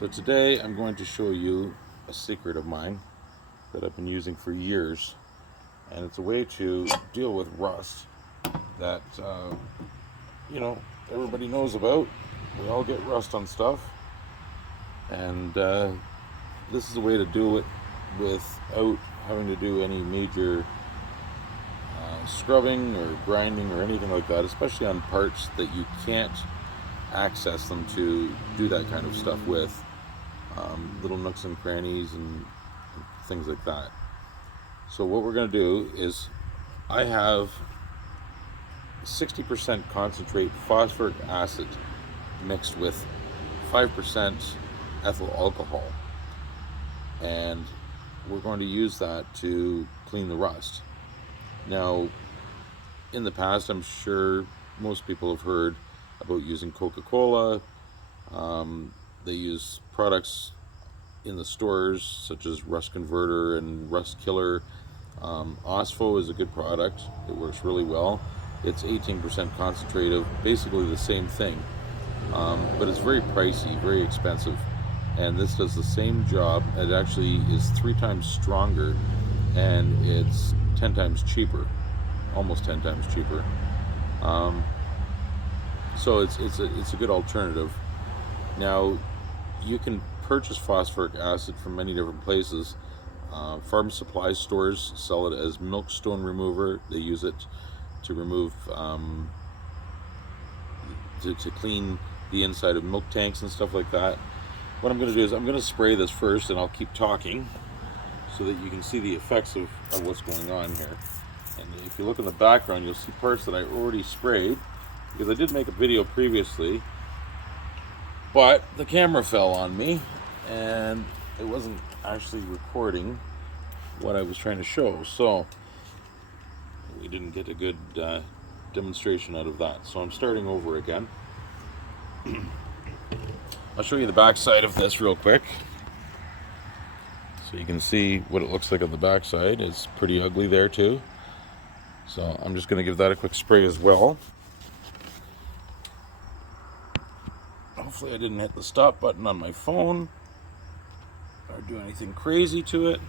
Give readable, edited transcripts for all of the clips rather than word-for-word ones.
So today I'm going to show you a secret of mine that I've been using for years, and it's a way to deal with rust that you know everybody knows about. We all get rust on stuff, and this is a way to do it without having to do any major scrubbing or grinding or anything like that, especially on parts that you can't access them to do that kind of stuff with. Little nooks and crannies and things like that. So what we're going to do is I have 60% concentrate phosphoric acid mixed with 5% ethyl alcohol, and we're going to use that to clean the rust. Now, in the past, I'm sure most people have heard about using Coca-Cola. They use products in the stores such as Rust Converter and Rust Killer. Osfo is a good product. It works really well. It's 18% concentrative, basically the same thing, but it's very pricey, very expensive. And this does the same job. It actually is 3 times stronger, and it's 10 times cheaper, almost 10 times cheaper. So it's a good alternative. Now, you can purchase phosphoric acid from many different places. Farm supply stores sell it as milkstone remover. They use it to remove to clean the inside of milk tanks and stuff like that. What I'm going to do is I'm going to spray this first, and I'll keep talking so that you can see the effects of what's going on here. And if you look in the background, you'll see parts that I already sprayed, because I did make a video previously, but the camera fell on me and it wasn't actually recording what I was trying to show, so we didn't get a good demonstration out of that. So I'm starting over again. I'll show you the back side of this real quick so you can see what it looks like on the back side. It's pretty ugly there too, so I'm just going to give that a quick spray as well. Hopefully I didn't hit the stop button on my phone or do anything crazy to it.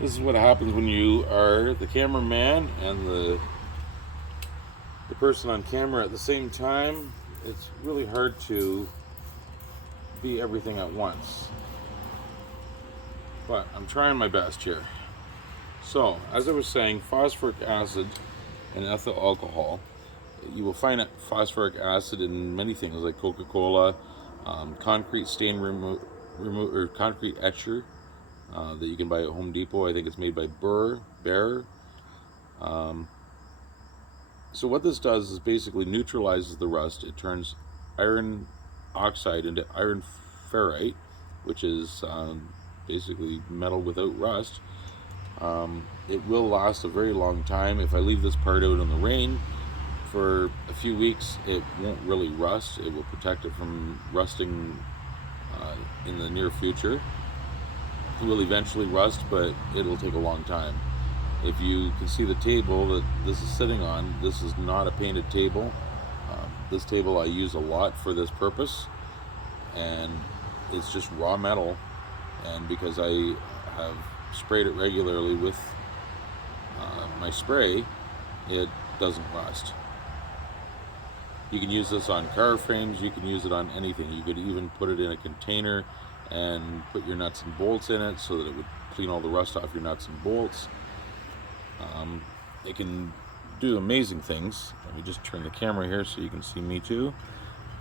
This is what happens when you are the cameraman and the person on camera at the same time. It's really hard to be everything at once, but I'm trying my best here. So, as I was saying, phosphoric acid and ethyl alcohol. You will find phosphoric acid in many things like Coca-Cola, concrete stain or concrete etcher that you can buy at Home Depot. I think it's made by Behr. So what this does is basically neutralizes the rust. It turns iron oxide into iron ferrite, which is basically metal without rust. It will last a very long time. If I leave this part out in the rain for a few weeks, it won't really rust. It will protect it from rusting in the near future. It will eventually rust, but it'll take a long time. If you can see the table that this is sitting on, this is not a painted table. This table I use a lot for this purpose, and it's just raw metal. And because I have sprayed it regularly with my spray, it doesn't rust. You can use this on car frames. You can use it on anything. You could even put it in a container and put your nuts and bolts in it so that it would clean all the rust off your nuts and bolts. It can do amazing things. Let me just turn the camera here so you can see me too.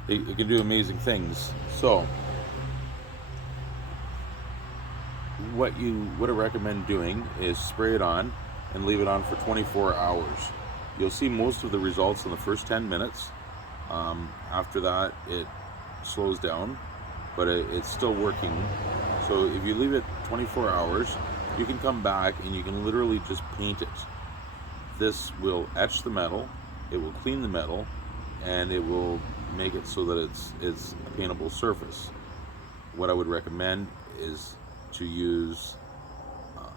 It can do amazing things. So what I recommend doing is spray it on and leave it on for 24 hours. You'll see most of the results in the first 10 minutes. After that, it slows down, but it's still working. So if you leave it 24 hours, you can come back and you can literally just paint it. This will etch the metal, it will clean the metal, and it will make it so that it's a paintable surface. What I would recommend is to use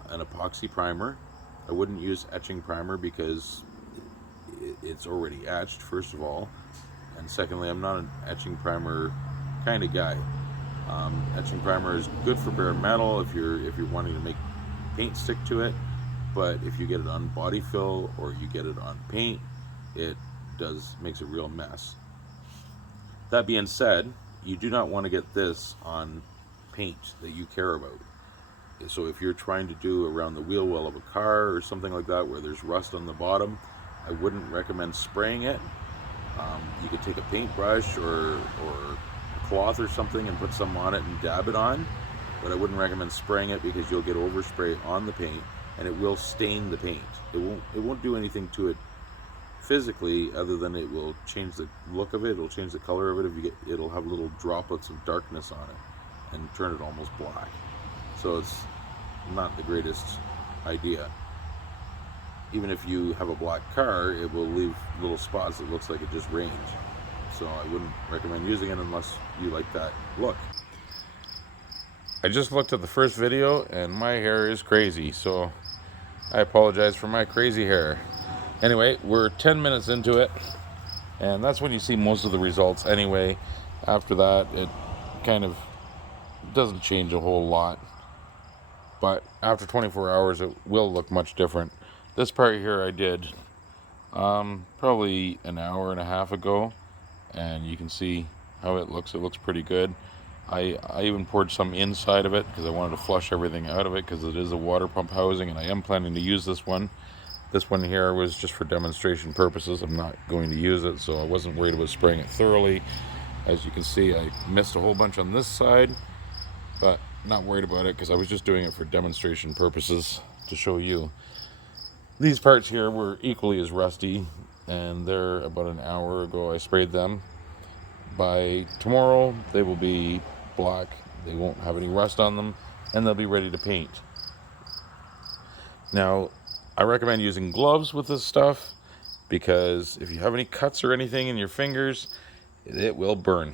an epoxy primer. I wouldn't use etching primer because it's already etched, first of all, and secondly, I'm not an etching primer kind of guy. Etching primer is good for bare metal if you're wanting to make paint stick to it, but if you get it on body fill or you get it on paint, it makes a real mess. That being said, you do not want to get this on paint that you care about. So if you're trying to do around the wheel well of a car or something like that where there's rust on the bottom, I wouldn't recommend spraying it. You could take a paintbrush or a cloth or something and put some on it and dab it on, but I wouldn't recommend spraying it because you'll get overspray on the paint and it will stain the paint. It won't do anything to it physically other than it will change the look of it. It'll change the color of it. It'll have little droplets of darkness on it and turn it almost black. So it's not the greatest idea. Even if you have a black car, it will leave little spots that looks like it just rained. So I wouldn't recommend using it unless you like that look. I just looked at the first video and my hair is crazy, so I apologize for my crazy hair. Anyway, we're 10 minutes into it, and that's when you see most of the results anyway. After that, it kind of doesn't change a whole lot, but after 24 hours it will look much different. This part here I did probably an hour and a half ago, and you can see how it looks. It looks pretty good. I even poured some inside of it because I wanted to flush everything out of it, because it is a water pump housing and I am planning to use this one. This one here was just for demonstration purposes. I'm not going to use it, so I wasn't worried about spraying it thoroughly. As you can see, I missed a whole bunch on this side, but not worried about it because I was just doing it for demonstration purposes to show you. These parts here were equally as rusty, and they're about an hour ago I sprayed them. By tomorrow they will be black, they won't have any rust on them, and they'll be ready to paint. Now, I recommend using gloves with this stuff because if you have any cuts or anything in your fingers, it will burn.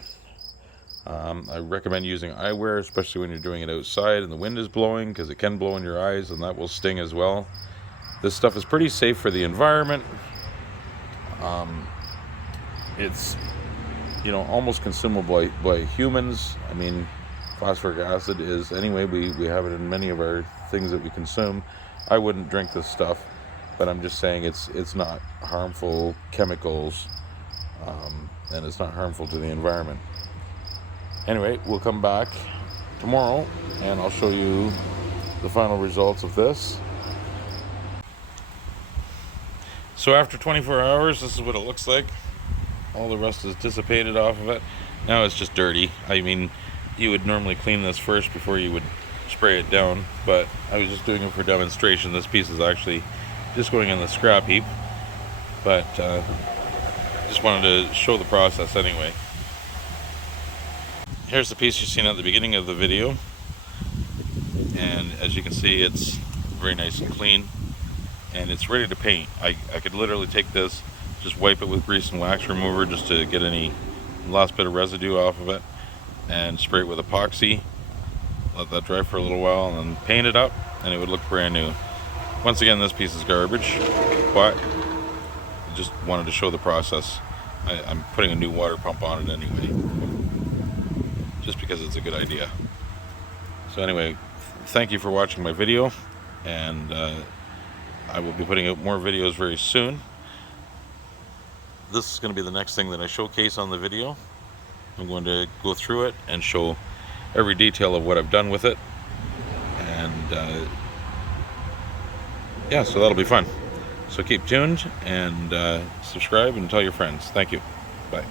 I recommend using eyewear, especially when you're doing it outside and the wind is blowing, because it can blow in your eyes and that will sting as well. This stuff is pretty safe for the environment. It's almost consumable by humans. I mean, phosphoric acid is, anyway, we have it in many of our things that we consume. I wouldn't drink this stuff, but I'm just saying it's not harmful chemicals, and it's not harmful to the environment. Anyway, we'll come back tomorrow and I'll show you the final results of this. So after 24 hours, this is what it looks like. All the rust is dissipated off of it. Now it's just dirty. I mean, you would normally clean this first before you would spray it down, but I was just doing it for demonstration. This piece is actually just going in the scrap heap, but just wanted to show the process anyway. Here's the piece you've seen at the beginning of the video, and as you can see, it's very nice and clean, and it's ready to paint. I could literally take this, just wipe it with grease and wax remover just to get any last bit of residue off of it, and spray it with epoxy, let that dry for a little while, and then paint it up, and it would look brand new. Once again, this piece is garbage, but I just wanted to show the process. I'm putting a new water pump on it anyway, just because it's a good idea. So anyway, thank you for watching my video, and I will be putting out more videos very soon. This is going to be the next thing that I showcase on the video. I'm going to go through it and show every detail of what I've done with it, and yeah, so that'll be fun. So keep tuned and subscribe and tell your friends. Thank you. Bye.